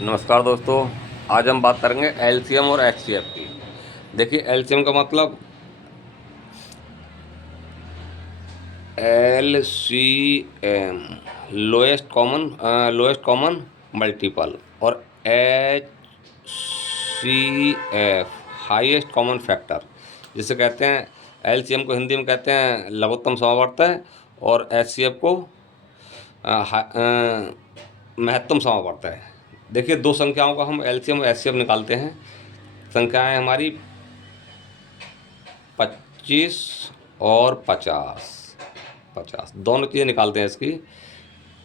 नमस्कार दोस्तों। आज हम बात करेंगे एलसीएम और एचसीएफ की। देखिए, एलसीएम का मतलब एलसीएम लोएस्ट कॉमन मल्टीपल, और एचसीएफ हाईएस्ट कॉमन फैक्टर। जिसे कहते हैं, एलसीएम को हिंदी में कहते हैं लघुत्तम समावर्त, और एचसीएफ को महत्तम समावर्त है। देखिए, दो संख्याओं का हम एलसीएम और एचसीएफ निकालते हैं। संख्याएं हमारी 25 और 50, 50 दोनों चीज़ें निकालते हैं इसकी।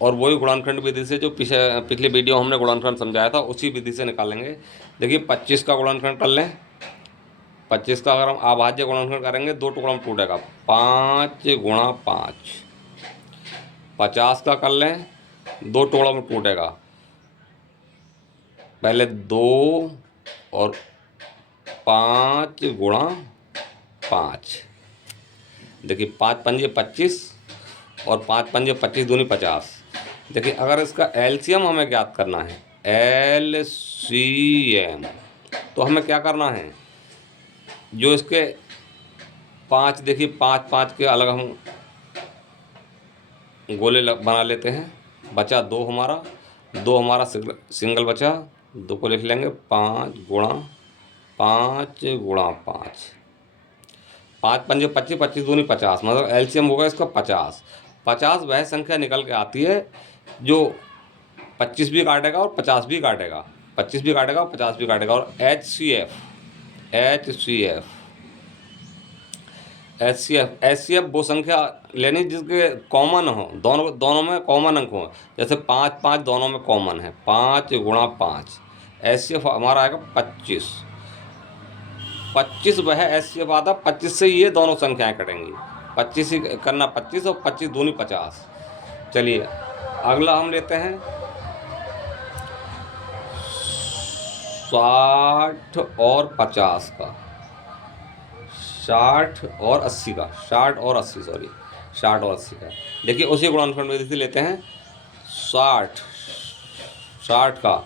और वही गुणनखंड विधि से जो पिछले वीडियो हमने गुणनखंड समझाया था, उसी विधि से निकालेंगे। देखिए, 25 का गुणनखंड कर लें। 25 का अगर हम अभाज्य गुणनखंड करेंगे, दो टुकड़ा में टूटेगा, 5 गुणा 5। 50 का कर लें, दो टुकड़ा में टूटेगा, पहले 2 और 5 गुणा 5। देखिए, 5 पंजे 25 और 5 पंजे 25 दूनी 50। देखिए, अगर इसका एलसीएम हमें ज्ञात करना है, एलसीएम, तो हमें क्या करना है, जो इसके 5, देखिए 5 5 के अलग हम गोले बना लेते हैं। बचा 2 हमारा, 2 हमारा सिंगल बचा, 2 को लिख लेंगे 5 गुणा 5 गुणा 5। 5 पंजे 25, 25 दूनी 50, मतलब एलसीएम होगा इसका 50। 50 वह संख्या निकल के आती है जो 25 भी काटेगा और 50 भी काटेगा, 25 भी काटेगा और 50 भी काटेगा। और एच सी एफ वो संख्या लेनी जिसके कॉमन हो, दोनों दोनों में कॉमन अंक हो। जैसे 5 5 दोनों में कॉमन है, 5 गुणा 5। एच सी एफ हमारा आएगा 25। 25 वह एच सी एफ आता, 25 से ये दोनों संख्याएं कटेंगी। 25 ही करना, 25 और 25 दूनी 50। चलिए, अगला हम लेते हैं 60 और 50 का, 60 और 80 का, 60 और 80, सॉरी, 60 और 80 का। देखिए, उसी गुणनखंड विधि से लेते हैं। 60 60 का,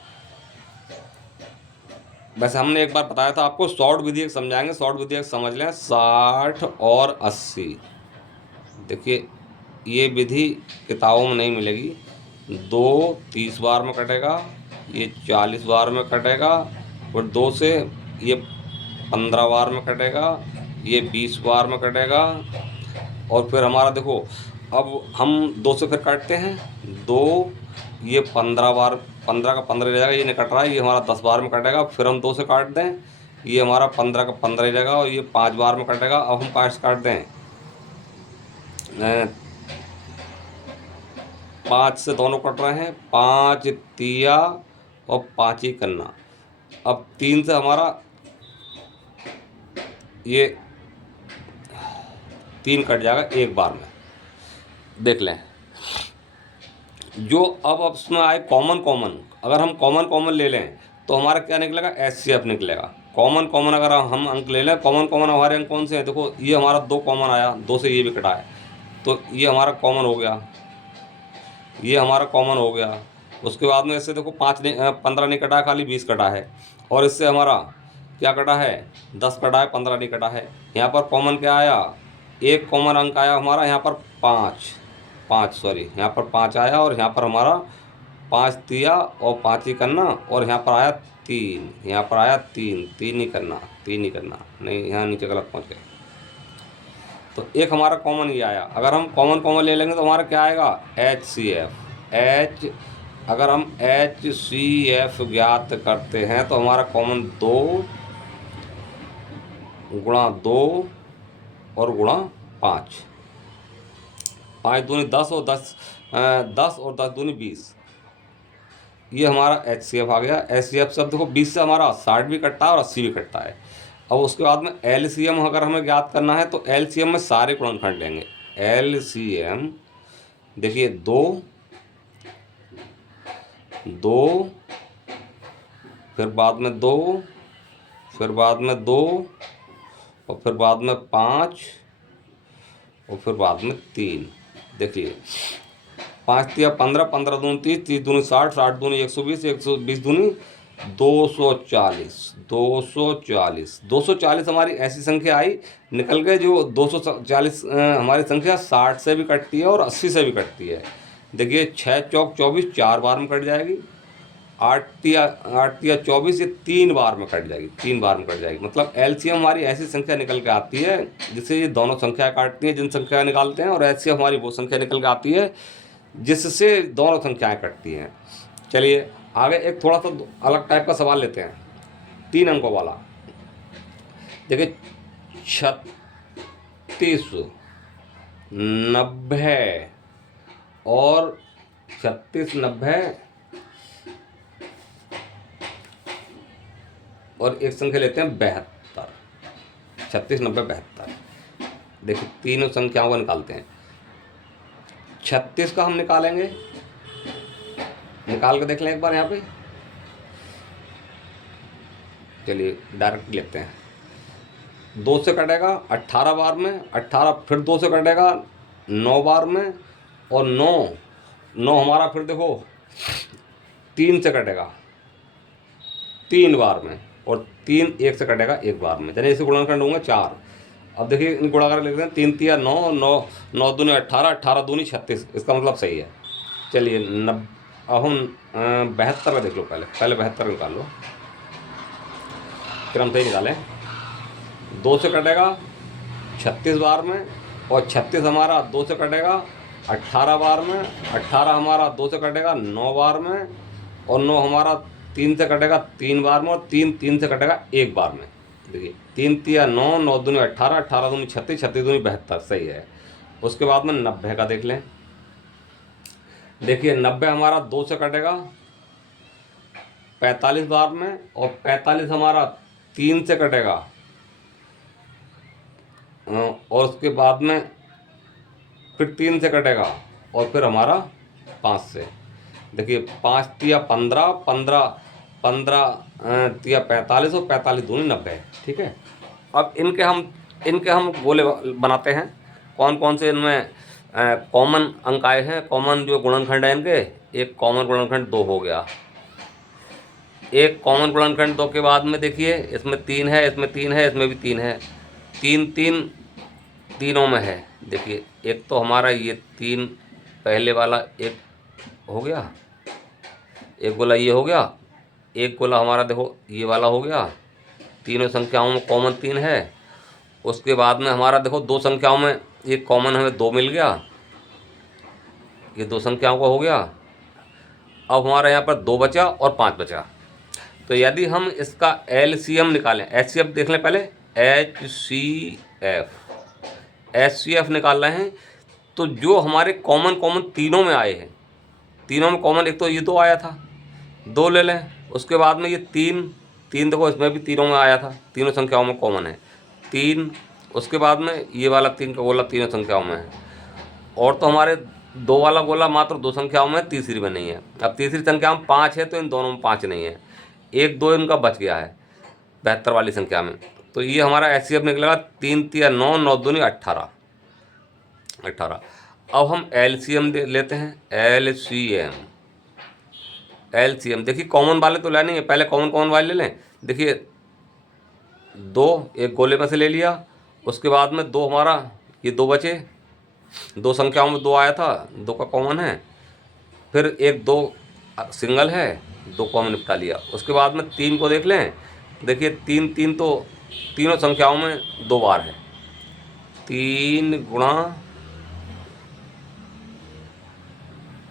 वैसे हमने एक बार बताया था आपको, शॉर्ट विधि एक समझाएंगे, शॉर्ट विधि एक समझ लें। 60 और 80, देखिए ये विधि किताबों में नहीं मिलेगी। 2 30 बार में कटेगा, ये 40 बार में कटेगा, और 2 से ये 15 बार में कटेगा, ये 20 बार में कटेगा। और फिर हमारा देखो, अब हम 2 से फिर काटते हैं। 2, ये 15 बार, 15 का 15 रहेगा, ये नहीं कट रहा है, ये हमारा 10 बार में कटेगा। फिर हम 2 से काट दें, ये हमारा 15 का 15 ही रहेगा, और ये 5 बार में कटेगा। अब हम 5 काट दें, 5 से दोनों कट रहे हैं, 5 तिया और 5 ही करना। अब 3 से हमारा ये 3 कट जाएगा एक बार में। देख लें, जो अब इसमें आए कॉमन कॉमन, अगर हम कॉमन कॉमन ले लें तो हमारा क्या निकलेगा, एच सी एफ निकलेगा। कॉमन कॉमन अगर हम अंक ले लें, कॉमन कॉमन हमारे अंक कौन से हैं, देखो ये हमारा 2 कॉमन आया, 2 से ये भी कटा है, तो ये हमारा कॉमन हो गया, ये हमारा कॉमन हो गया। उसके बाद में इससे देखो 5 नहीं, 15 नहीं कटा है, खाली 20 कटा है। और इससे हमारा क्या कटा है, 10 कटा है, 15 नहीं कटा है। यहाँ पर कॉमन क्या आया, एक कॉमन अंक आया हमारा यहाँ पर 5, 5 सॉरी, यहाँ पर 5 आया, और यहाँ पर हमारा 5 तिया और 5 ही करना, और यहाँ पर आया 3, यहाँ पर आया 3, 3 ही करना, 3 ही करना, नहीं यहाँ नीचे गलत पहुँच गए। तो एक हमारा कॉमन ये आया। अगर हम कॉमन कॉमन ले लेंगे तो हमारा क्या आएगा, एच सी एफ। अगर हम एच सी एफ ज्ञात करते हैं तो हमारा कॉमन 2 गुणा 2 और गुणा 5, 5 दूनी 10 और 10, 10 और 10 दूनी 20। ये हमारा एच सी एफ आ गया। एच सी एफ सब देखो, 20 से हमारा 60 भी कटता है और 80 भी कटता है। अब उसके बाद में एल सी एम अगर हमें ज्ञात करना है तो एल सी एम में सारे गुणनखंड लेंगे। एल सी एम, देखिए 2, 2, फिर बाद में 2, फिर बाद में 2, और फिर बाद में 5, और फिर बाद में 3। देखिए, 5 तिया 15, 15 दूनी 30, 30 दूनी 60, 60 दूनी 120, 120 दूनी 240, 240, 240 हमारी ऐसी संख्या आई निकल के जो 240 हमारी संख्या 60 से भी कटती है और 80 से भी कटती है। देखिए 6 चौक 24 4 बार में कट जाएगी, 8 तिया 24 ये 3 बार में कट जाएगी, 3 बार में कट जाएगी। मतलब एलसीएम हमारी ऐसी संख्या निकल के आती है जिससे ये दोनों संख्या काटती हैं जिन संख्या निकालते हैं, और एलसीएम हमारी वो संख्या निकल के आती है जिससे दोनों संख्याएं कटती हैं। चलिए आगे एक थोड़ा सा अलग टाइप का सवाल लेते हैं, 3 अंकों वाला। देखिए 36, 90 और 36, 90 और एक संख्या लेते हैं 72, 36, 90, 72। देखिए तीनों संख्याओं को निकालते हैं। 36 का हम निकालेंगे, निकाल के देख लें एक बार यहाँ पे। चलिए डायरेक्ट लेते हैं, 2 से कटेगा 18 बार में, 18 फिर 2 से कटेगा 9 बार में, और 9 हमारा फिर देखो 3 से कटेगा 3 बार में, और 3 1 से कटेगा 1 बार में। चलिए इसे गुणनखंड होंगे 4। अब देखिए इन गुणाकार लिखते हैं, 3 तिया 9, 9 दूनी 18, 18 दूनी 36, इसका मतलब सही है। चलिए अब हम 72 का देख लो, पहले 72 निकाल लो, फिर हम सही निकालें। 2 से कटेगा 36 बार में, और 36 हमारा 2 से कटेगा 18 बार में, 18 हमारा 2 से कटेगा 9 बार में, और 9 हमारा 3 से कटेगा 3 बार में, और 3 से कटेगा 1 बार में। देखिए 3 तिया 9, 9 दूनी 18, 18 दूनी 36, 36 दूनी 72, सही है। उसके बाद में 90 का देख लें। देखिए 90 हमारा 2 से कटेगा 45 बार में, और 45 हमारा 3 से कटेगा, और उसके बाद में फिर 3 से कटेगा, और फिर हमारा 5 से। देखिए 5 तिया 15, 15 तिया 45, और 45 दूनी 90, ठीक है। अब इनके हम गोले बनाते हैं। कौन कौन से इनमें कॉमन अंक आए हैं, कॉमन जो गुणनखंड है इनके। एक कॉमन गुणनखंड 2 हो गया, एक कॉमन गुणनखंड 2 के बाद में देखिए इसमें 3 है, इसमें 3 है, इसमें भी 3 है, 3 3 तीनों में है। देखिए एक तो हमारा ये 3 पहले वाला एक हो गया, एक गोला ये हो गया, एक गोला हमारा देखो ये वाला हो गया। तीनों संख्याओं में कॉमन 3 है। उसके बाद में हमारा देखो 2 संख्याओं में एक कॉमन हमें 2 मिल गया, ये 2 संख्याओं का हो गया। अब हमारा यहाँ पर 2 बचा और 5 बचा। तो यदि हम इसका एलसीएम निकालें, एचसीएफ देख लें पहले, एचसीएफ निकाल रहे हैं, तो जो हमारे कॉमन तीनों में आए हैं, तीनों में कॉमन एक तो ये 2 आया था, 2 ले लें। उसके बाद में ये 3 देखो इसमें भी तीनों में आया था, तीनों संख्याओं में कॉमन है 3। उसके बाद में ये वाला 3 का गोला तीनों संख्याओं में है, और तो हमारे 2 वाला गोला मात्र 2 संख्याओं में, तीसरी में नहीं है। अब तीसरी संख्या में 5 है, तो इन दोनों में 5 नहीं है, 1 2 इनका बच गया है 72 वाली संख्या में। तो ये हमारा एचसीएफ निकलेगा 3 तिया 9, 9 दूनी 18। अब हम एलसीएम लेते हैं, एलसीएम देखिए कॉमन वाले तो लेने हैं, पहले कॉमन वाले ले लें। देखिए 2 एक गोले में से ले लिया, उसके बाद में 2 हमारा ये 2 बचे, 2 संख्याओं में 2 आया था, 2 का कॉमन है, फिर एक 2 सिंगल है, 2 कॉमन निपटा लिया। उसके बाद में 3 को देख लें। देखिए 3 तो तीनों संख्याओं में 2 बार है, 3 गुणा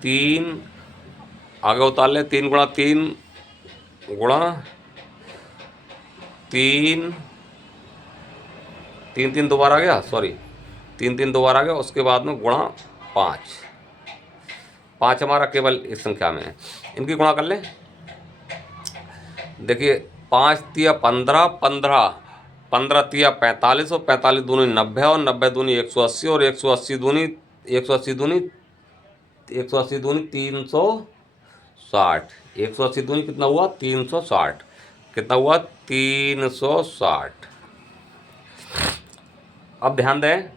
3, आगे उतार लें, 3 गुणा 3 गुणा 3, 3 2 बार आ गया, सॉरी 3 2 बार आ गया। उसके बाद में गुणा 5 हमारा केवल इस संख्या में है, इनकी गुणा कर लें। देखिए 5 तिया 15, 15 तिया 45, और 45 दूनी 90, और 90 दूनी 180, और 180 दूनी 360, 180 दूनी कितना हुआ 360, कितना हुआ 360। अब ध्यान दें,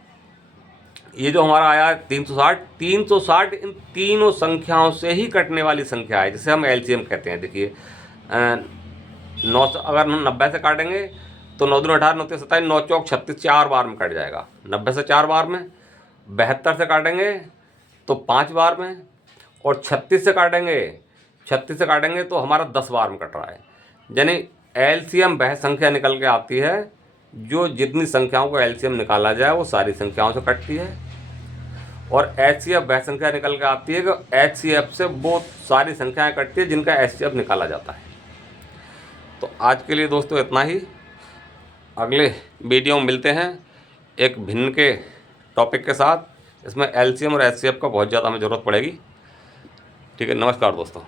ये जो हमारा आया 360 इन तीनों संख्याओं से ही कटने वाली संख्या है, जिसे हम एलसीएम कहते हैं। देखिए 9 अगर हम 90 से काटेंगे तो 9 दूनी 18, 9 तीन 27, 9 चौक 36, 4 बार में कट जाएगा। 90 से 4 बार में। 72 से काटेंगे तो 5 बार में, और 36 से काटेंगे तो हमारा 10 बार में कट रहा है। यानी एलसीएम वह संख्या निकल के आती है जो जितनी संख्याओं को एलसीएम निकाला जाए वो सारी संख्याओं से कटती है, और एचसीएफ वह संख्या निकल के आती है कि एचसीएफ से वो सारी संख्याएं कटती है जिनका एचसीएफ निकाला जाता है। तो आज के लिए दोस्तों इतना ही। अगले वीडियो में मिलते हैं एक भिन्न के टॉपिक के साथ। इसमें एलसीएम और एचसीएफ का बहुत ज़्यादा हमें ज़रूरत पड़ेगी। ठीक है, नमस्कार दोस्तों।